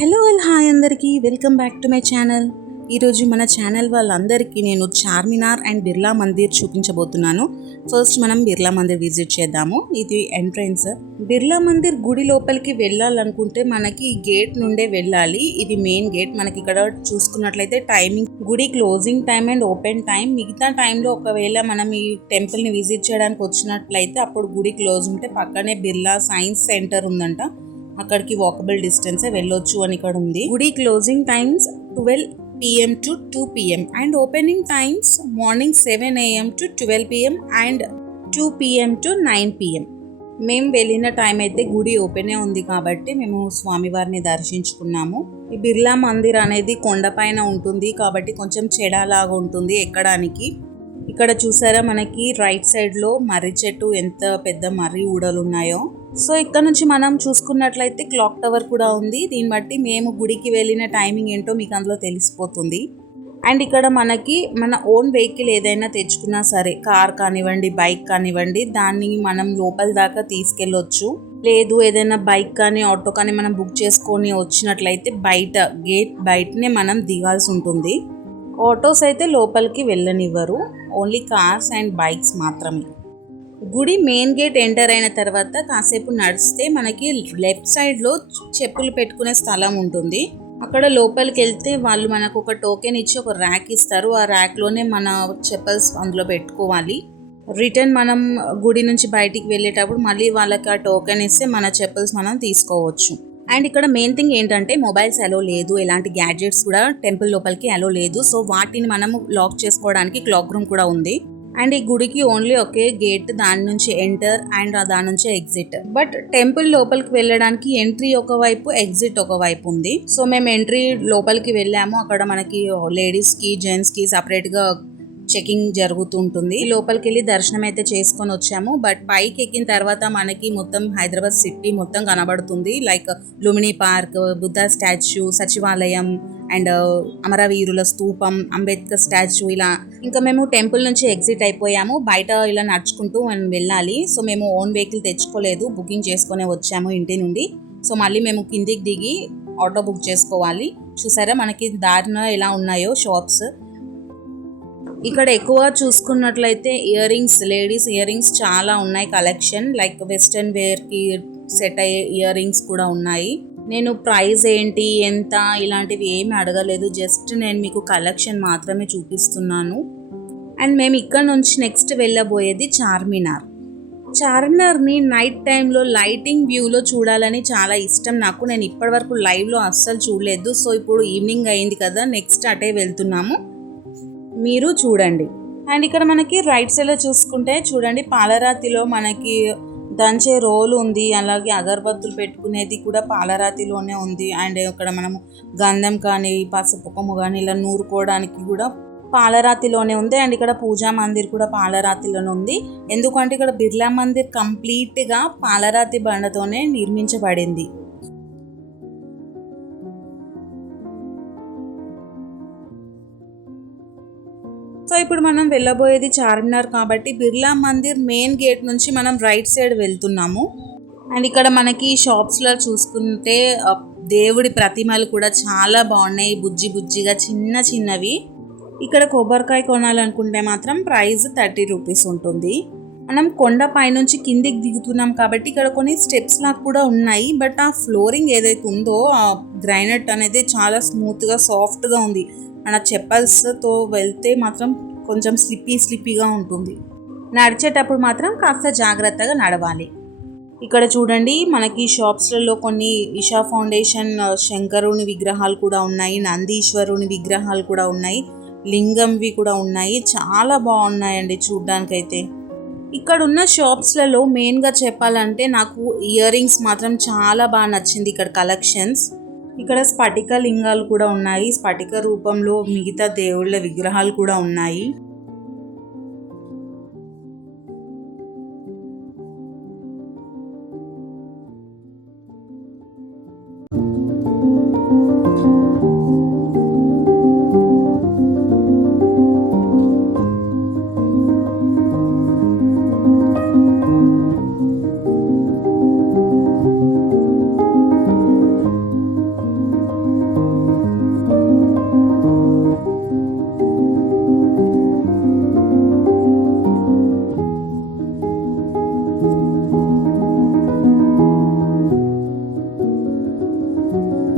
Hello hi అందరికీ welcome back to my channel. ఈరోజు మన ఛానల్ వాళ్ళందరికీ నేను చార్మినార్ అండ్ బిర్లా మందిర్ చూపించబోతున్నాను. ఫస్ట్ మనం బిర్లా మందిర్ విజిట్ చేద్దాము. ఇది ఎంట్రన్స్. బిర్లా మందిర్ గుడి లోపలికి వెళ్ళాలనుకుంటే మనకి గేట్ నుండే వెళ్ళాలి. ఇది మెయిన్ గేట్. మనకి ఇక్కడ చూసుకున్నట్లయితే టైమింగ్, గుడి closing time and open time. మిగతా టైంలో ఒకవేళ మనం ఈ టెంపుల్ని విజిట్ చేయడానికి వచ్చినట్లయితే అప్పుడు గుడి క్లోజ్ ఉంటే పక్కనే బిర్లా సైన్స్ సెంటర్ ఉందంట, అక్కడికి వాకబుల్ డిస్టెన్సే వెళ్ళొచ్చు అని ఇక్కడ ఉంది. గుడి closing times 12 PM to 2 PM and opening times morning 7 AM to 12 PM and 2 PM to 9 PM. మేము వెళ్ళిన టైం అయితే గుడి ఓపెనే ఉంది కాబట్టి మేము స్వామివారిని దర్శించుకున్నాము. ఈ బిర్లా మందిర్ అనేది కొండపైన ఉంటుంది కాబట్టి కొంచెం చెడాలాగా ఉంటుంది ఎక్కడానికి. ఇక్కడ చూసారా మనకి రైట్ సైడ్లో మర్రి చెట్టు, ఎంత పెద్ద మర్రి ఊడలు ఉన్నాయో. సో ఇక్కడ నుంచి మనం చూసుకున్నట్లయితే క్లాక్ టవర్ కూడా ఉంది. దీన్ని బట్టి మేము గుడికి వెళ్ళిన టైమింగ్ ఏంటో మీకు అందులో తెలిసిపోతుంది. అండ్ ఇక్కడ మనకి మన ఓన్ వెహికల్ ఏదైనా తెచ్చుకున్నా సరే, కార్ కానివ్వండి, బైక్ కానివ్వండి, దాన్ని మనం లోపల దాకా తీసుకెళ్ళొచ్చు. లేదు ఏదైనా బైక్ కానీ ఆటో కానీ మనం బుక్ చేసుకొని వచ్చినట్లయితే గేట్ బయటనే మనం దిగాల్సి ఉంటుంది. ఆటోస్ అయితే లోపలికి వెళ్ళనివ్వరు, ఓన్లీ కార్స్ అండ్ బైక్స్ మాత్రమే. గుడి మెయిన్ గేట్ ఎంటర్ అయిన తర్వాత కాసేపు నడిస్తే మనకి లెఫ్ట్ సైడ్లో చెప్పులు పెట్టుకునే స్థలం ఉంటుంది. అక్కడ లోపలికి వెళ్తే వాళ్ళు మనకు ఒక టోకెన్ ఇచ్చి ఒక ర్యాక్ ఇస్తారు. ఆ ర్యాక్లోనే మన చెప్పల్స్ అందులో పెట్టుకోవాలి. రిటర్న్ మనం గుడి నుంచి బయటికి వెళ్ళేటప్పుడు మళ్ళీ వాళ్ళకి ఆ టోకెన్ ఇస్తే మన చెప్పల్స్ మనం తీసుకోవచ్చు. అండ్ ఇక్కడ మెయిన్ థింగ్ ఏంటంటే మొబైల్స్ అలో లేదు, ఎలాంటి గ్యాడ్జెట్స్ కూడా టెంపుల్ లోపలికి అలో లేదు. సో వాటిని మనం లాక్ చేసుకోవడానికి క్లాక్ రూమ్ కూడా ఉంది. అండ్ ఈ గుడికి ఓన్లీ ఒకే గేట్, దాని నుంచి ఎంటర్ అండ్ దాని నుంచి ఎగ్జిట్. బట్ టెంపుల్ లోపలికి వెళ్ళడానికి ఎంట్రీ ఒకవైపు, ఎగ్జిట్ ఒకవైపు ఉంది. సో మేము ఎంట్రీ లోపలికి వెళ్ళాము. అక్కడ మనకి లేడీస్కి, జెంట్స్కి సపరేట్గా చెకింగ్ జరుగుతుంటుంది. లోపలికి వెళ్ళి దర్శనం అయితే చేసుకొని వచ్చాము. బట్ పైకి ఎక్కిన తర్వాత మనకి మొత్తం హైదరాబాద్ సిటీ మొత్తం కనబడుతుంది. Like Lumbini park, Buddha statue, సచివాలయం అండ్ అమరవీరుల స్తూపం, అంబేద్కర్ స్టాచ్యూ, ఇలా. ఇంకా మేము టెంపుల్ నుంచి ఎగ్జిట్ అయిపోయాము. బయట ఇలా నడుచుకుంటూ మనం వెళ్ళాలి. సో మేము ఓన్ వెహికల్ తెచ్చుకోలేదు, బుకింగ్ చేసుకునే వచ్చాము ఇంటి నుండి. సో మళ్ళీ మేము కిందికి దిగి ఆటో బుక్ చేసుకోవాలి. చూసారా మనకి దారిన ఎలా ఉన్నాయో షాప్స్. ఇక్కడ ఎక్కువ చూసుకున్నట్లయితే ear rings, ladies ear rings చాలా ఉన్నాయి కలెక్షన్. లైక్ వెస్ట్రన్ వేర్కి సెట్ అయ్యే ఇయర్ రింగ్స్ కూడా ఉన్నాయి. నేను ప్రైస్ ఏంటి, ఎంత, ఇలాంటివి ఏమి అడగలేదు. జస్ట్ నేను మీకు కలెక్షన్ మాత్రమే చూపిస్తున్నాను. అండ్ మేము ఇక్కడ నుంచి నెక్స్ట్ వెళ్ళబోయేది చార్మినార్. చార్మినార్ని నైట్ టైంలో లైటింగ్ వ్యూలో చూడాలని చాలా ఇష్టం నాకు. నేను ఇప్పటివరకు లైవ్లో అస్సలు చూడలేదు. సో ఇప్పుడు ఈవినింగ్ అయింది కదా, నెక్స్ట్ అటే వెళ్తున్నాము, మీరు చూడండి. అండ్ ఇక్కడ మనకి రైట్ సైడ్లో చూసుకుంటే చూడండి, పాలరాతిలో మనకి దంచే రోలు ఉంది. అలాగే అగరబత్తులు పెట్టుకునేది కూడా పాలరాతిలోనే ఉంది. అండ్ ఇక్కడ మనము గంధం కానీ, పసుపు కొమ్ము కానీ ఇలా నూరుకోవడానికి కూడా పాలరాతిలోనే ఉంది. అండ్ ఇక్కడ పూజా మందిర్ కూడా పాలరాతిలోనే ఉంది. ఎందుకంటే ఇక్కడ బిర్లా మందిర్ కంప్లీట్గా పాలరాతి బండతోనే నిర్మించబడింది. సో ఇప్పుడు మనం వెళ్ళబోయేది చార్మినార్ కాబట్టి బిర్లా మందిర్ మెయిన్ గేట్ నుంచి మనం రైట్ సైడ్ వెళ్తున్నాము. అండ్ ఇక్కడ మనకి షాప్స్లో చూసుకుంటే దేవుడి ప్రతిమలు కూడా చాలా బాగున్నాయి, బుజ్జి బుజ్జిగా చిన్న చిన్నవి. ఇక్కడ కొబ్బరికాయ కొనాలనుకుంటే మాత్రం ప్రైస్ 30 రూపీస్ ఉంటుంది. మనం కొండ పైనుంచి కిందికి దిగుతున్నాం కాబట్టి ఇక్కడ కొన్ని స్టెప్స్ లాగా కూడా ఉన్నాయి. బట్ ఆ ఫ్లోరింగ్ ఏదైతే ఉందో, ఆ గ్రైనైట్ అనేది చాలా స్మూత్గా, సాఫ్ట్గా ఉంది. మన చెప్పల్స్తో వెళ్తే మాత్రం కొంచెం స్లిప్పీగా ఉంటుంది. నడిచేటప్పుడు మాత్రం కాస్త జాగ్రత్తగా నడవాలి. ఇక్కడ చూడండి మనకి షాప్స్లలో కొన్ని ఇషా ఫౌండేషన్ శంకరుని విగ్రహాలు కూడా ఉన్నాయి, నందీశ్వరుని విగ్రహాలు కూడా ఉన్నాయి, లింగంవి కూడా ఉన్నాయి. చాలా బాగున్నాయండి చూడ్డానికైతే. ఇక్కడ ఉన్న షాప్స్లలో మెయిన్గా చెప్పాలంటే నాకు ఇయర్ రింగ్స్ మాత్రం చాలా బాగా నచ్చింది. ఇక్కడ కలెక్షన్స్, ఇక్కడ స్ఫటిక లింగాలు కూడా ఉన్నాయి, స్ఫటిక రూపంలో మిగతా దేవుళ్ళ విగ్రహాలు కూడా ఉన్నాయి.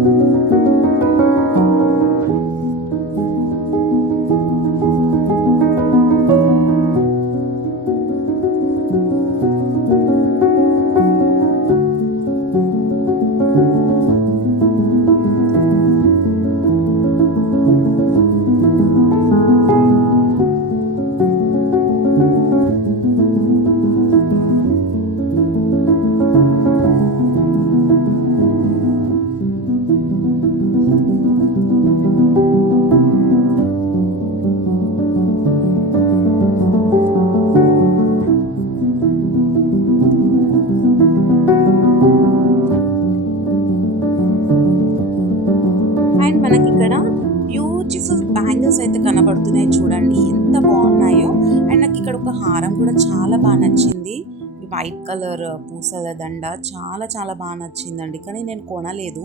అండ్ మనకి ఇక్కడ బ్యూటిఫుల్ బ్యాంగిల్స్ అయితే కనబడుతున్నాయి, చూడండి ఎంత బాగున్నాయో. అండ్ నాకు ఇక్కడ ఒక హారం కూడా చాలా బాగా నచ్చింది, వైట్ కలర్ పూసల దండ చాలా చాలా బాగా నచ్చిందండి, కానీ నేను కొనలేదు.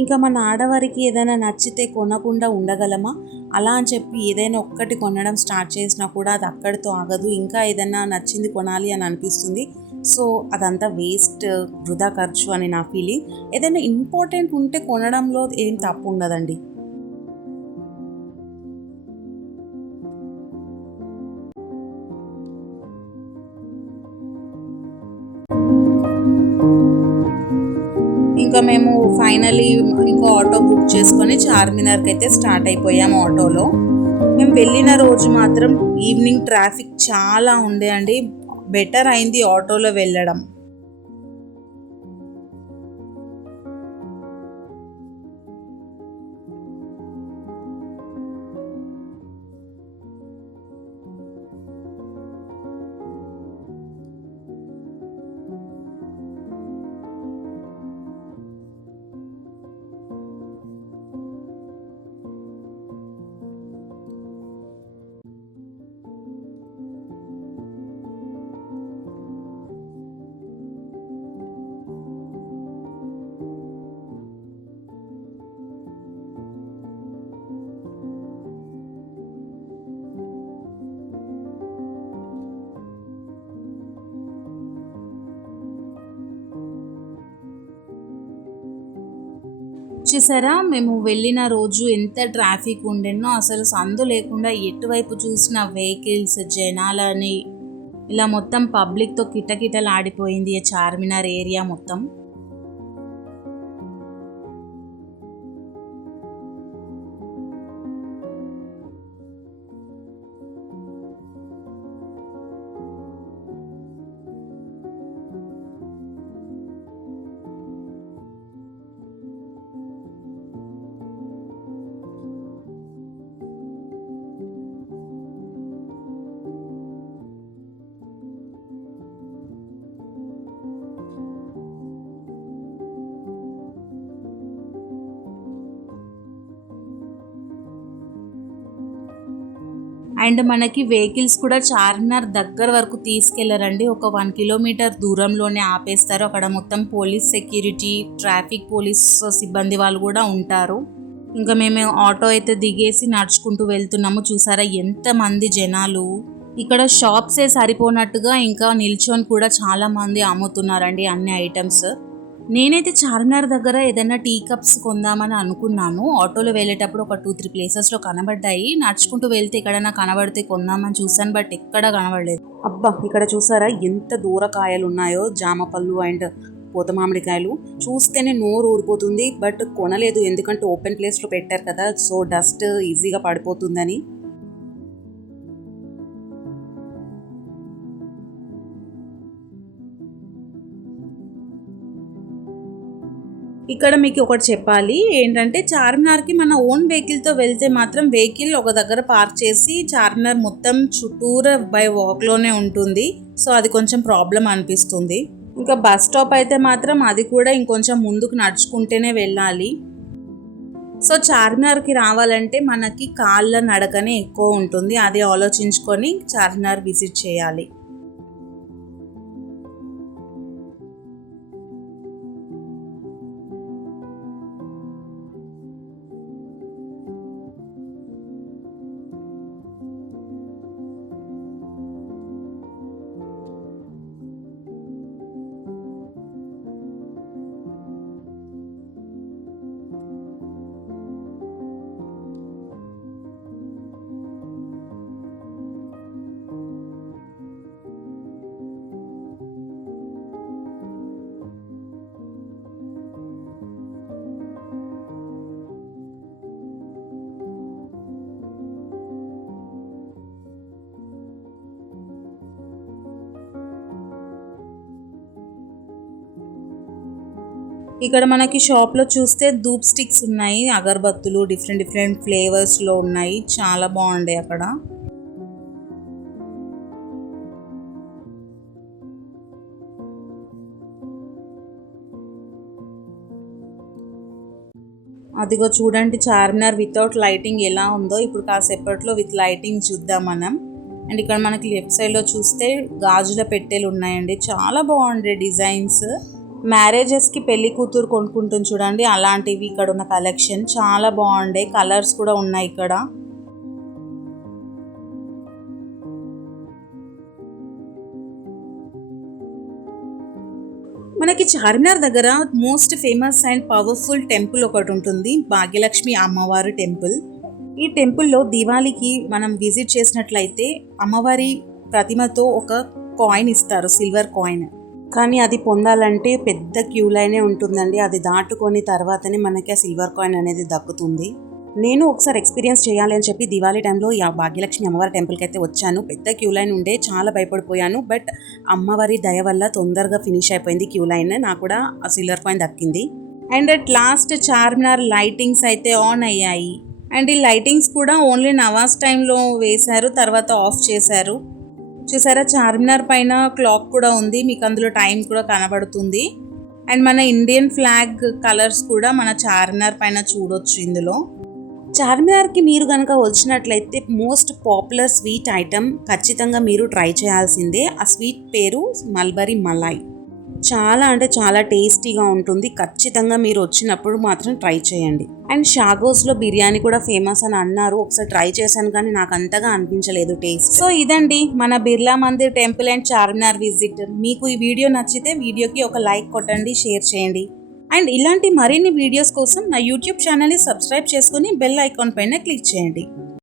ఇంకా మన ఆడవారికి ఏదైనా నచ్చితే కొనకుండా ఉండగలమా? అలా అని చెప్పి ఏదైనా ఒక్కటి కొనడం స్టార్ట్ చేసినా కూడా అది అక్కడితో ఆగదు, ఇంకా ఏదైనా నచ్చింది కొనాలి అని అనిపిస్తుంది. సో అదంతా వేస్ట్, వృధా ఖర్చు అని నా ఫీలింగ్. ఏదైనా ఇంపార్టెంట్ ఉంటే కొనడంలో ఏం తప్పు ఉండదండి. ఇంకా మేము ఫైనలీ ఇంకో ఆటో బుక్ చేసుకొని చార్మినార్కి అయితే స్టార్ట్ అయిపోయాము ఆటోలో. మేము వెళ్ళిన రోజు మాత్రం ఈవినింగ్ ట్రాఫిక్ చాలా ఉండే అండి, బెటర్ అయింది ఆటోలో వెళ్ళడం. చూసారా, మేము వెళ్ళిన రోజు ఎంత ట్రాఫిక్ ఉండెనో, అసలు సందు లేకుండా ఎటువైపు చూసిన వెహికల్స్, జనాలని ఇలా మొత్తం పబ్లిక్తో కిటకిటలాడిపోయింది చార్మినార్ ఏరియా మొత్తం. అండ్ మనకి వెహికల్స్ కూడా చార్మినార్ దగ్గర వరకు తీసుకెళ్లరండి, ఒక 1 కిలోమీటర్ దూరంలోనే ఆపేస్తారు. అక్కడ మొత్తం పోలీస్ సెక్యూరిటీ, ట్రాఫిక్ పోలీస్ సిబ్బంది వాళ్ళు కూడా ఉంటారు. ఇంకా మేము ఆటో అయితే దిగేసి నడుచుకుంటూ వెళ్తున్నాము. చూసారా ఎంతమంది జనాలు, ఇక్కడ షాప్సే సరిపోనట్టుగా ఇంకా నిల్చొని కూడా చాలా మంది అమ్ముతున్నారండి అన్ని ఐటమ్స్. నేనైతే చార్మినార్ దగ్గర ఏదైనా టీ కప్స్ కొందామని అనుకున్నాను. ఆటోలో వెళ్ళేటప్పుడు ఒక 2-3 ప్లేసెస్లో కనబడ్డాయి. నడుచుకుంటూ వెళ్తే ఎక్కడైనా కనబడితే కొందామని చూసాను, బట్ ఎక్కడా కనబడలేదు. అబ్బా, ఇక్కడ చూసారా ఎంత దూరకాయలు ఉన్నాయో, జామ పళ్ళు అండ్ పూత మామిడికాయలు. చూస్తేనే నోరు ఊరిపోతుంది, బట్ కొనలేదు ఎందుకంటే ఓపెన్ ప్లేస్లో పెట్టారు కదా, సో డస్ట్ ఈజీగా పడిపోతుందని. ఇక్కడ మీకు ఒకటి చెప్పాలి ఏంటంటే, చార్మినార్కి మన ఓన్ వెహికల్తో వెళ్తే మాత్రం వెహికల్ ఒక దగ్గర పార్క్ చేసి చార్మినార్ మొత్తం చుట్టూరా బై వాక్లోనే ఉంటుంది. సో అది కొంచెం ప్రాబ్లం అనిపిస్తుంది. ఇంకా బస్ స్టాప్ అయితే మాత్రం అది కూడా ఇంకొంచెం ముందుకు నడుచుకుంటేనే వెళ్ళాలి. సో చార్మినార్కి రావాలంటే మనకి కాళ్ళ నడకనే ఎక్కువ ఉంటుంది, అది ఆలోచించుకొని చార్మినార్ విజిట్ చేయాలి. ఇక్కడ మనకి షాప్లో చూస్తే ధూప్ స్టిక్స్ ఉన్నాయి, అగరబత్తులు డిఫరెంట్ ఫ్లేవర్స్లో ఉన్నాయి, చాలా బాగుండే అక్కడ. అదిగో చూడండి చార్మినార్ వితౌట్ లైటింగ్ ఎలా ఉందో. ఇప్పుడు కాసేపట్లో విత్ లైటింగ్ చూద్దాం మనం. అండ్ ఇక్కడ మనకి లెఫ్ట్ సైడ్లో చూస్తే గాజుల పెట్టెలు ఉన్నాయండి, చాలా బాగుండే డిజైన్స్. మ్యారేజెస్కి పెళ్లి కూతురు కొనుక్కుంటుంది చూడండి, అలాంటివి ఇక్కడ ఉన్న కలెక్షన్ చాలా బాగుండే. కలర్స్ కూడా ఉన్నాయి ఇక్కడ. మనకి చార్మినార్ దగ్గర most famous and powerful temple ఒకటి ఉంటుంది, భాగ్యలక్ష్మి అమ్మవారి టెంపుల్. ఈ టెంపుల్లో దివాళీకి మనం విజిట్ చేసినట్లయితే అమ్మవారి ప్రతిమతో ఒక కాయిన్ ఇస్తారు, సిల్వర్ కాయిన్. కానీ అది పొందాలంటే పెద్ద క్యూ లైనే ఉంటుందండి. అది దాటుకొని తర్వాతనే మనకి ఆ సిల్వర్ కాయిన్ అనేది దక్కుతుంది. నేను ఒకసారి ఎక్స్పీరియన్స్ చేయాలి అని చెప్పి దివాళీ టైంలో ఈ భాగ్యలక్ష్మి అమ్మవారి టెంపుల్కి అయితే వచ్చాను. పెద్ద క్యూ లైన్ ఉండే, చాలా భయపడిపోయాను. బట్ అమ్మవారి దయ వల్ల తొందరగా ఫినిష్ అయిపోయింది క్యూ లైన్, నాకు కూడా ఆ సిల్వర్ కాయిన్ దక్కింది. And at last Charminar lightings అయితే ఆన్ అయ్యాయి. అండ్ ఈ లైటింగ్స్ కూడా ఓన్లీ నవాజ్ టైంలో వేశారు, తర్వాత ఆఫ్ చేశారు. చూసారా చార్మినార్ పైన క్లాక్ కూడా ఉంది, మీకు అందులో టైం కూడా కనబడుతుంది. అండ్ మన ఇండియన్ ఫ్లాగ్ కలర్స్ కూడా మన చార్మినార్ పైన చూడొచ్చు ఇందులో. చార్మినార్కి మీరు కనుక వచ్చినట్లయితే మోస్ట్ పాపులర్ స్వీట్ ఐటమ్ ఖచ్చితంగా మీరు ట్రై చేయాల్సిందే. ఆ స్వీట్ పేరు మల్బరీ మలాయ్. చాలా అంటే చాలా టేస్టీగా ఉంటుంది, ఖచ్చితంగా మీరు వచ్చినప్పుడు మాత్రం ట్రై చేయండి. అండ్ షాగోస్లో బిర్యానీ కూడా ఫేమస్ అని అన్నారు, ఒకసారి ట్రై చేశాను కానీ నాకు అంతగా అనిపించలేదు టేస్ట్. సో ఇదండి మన Birla Mandir temple and Charminar visit. మీకు ఈ వీడియో నచ్చితే వీడియోకి ఒక లైక్ కొట్టండి, షేర్ చేయండి. అండ్ ఇలాంటి మరిన్ని వీడియోస్ కోసం నా యూట్యూబ్ ఛానల్ని సబ్స్క్రైబ్ చేసుకుని బెల్ ఐకాన్ పైన క్లిక్ చేయండి.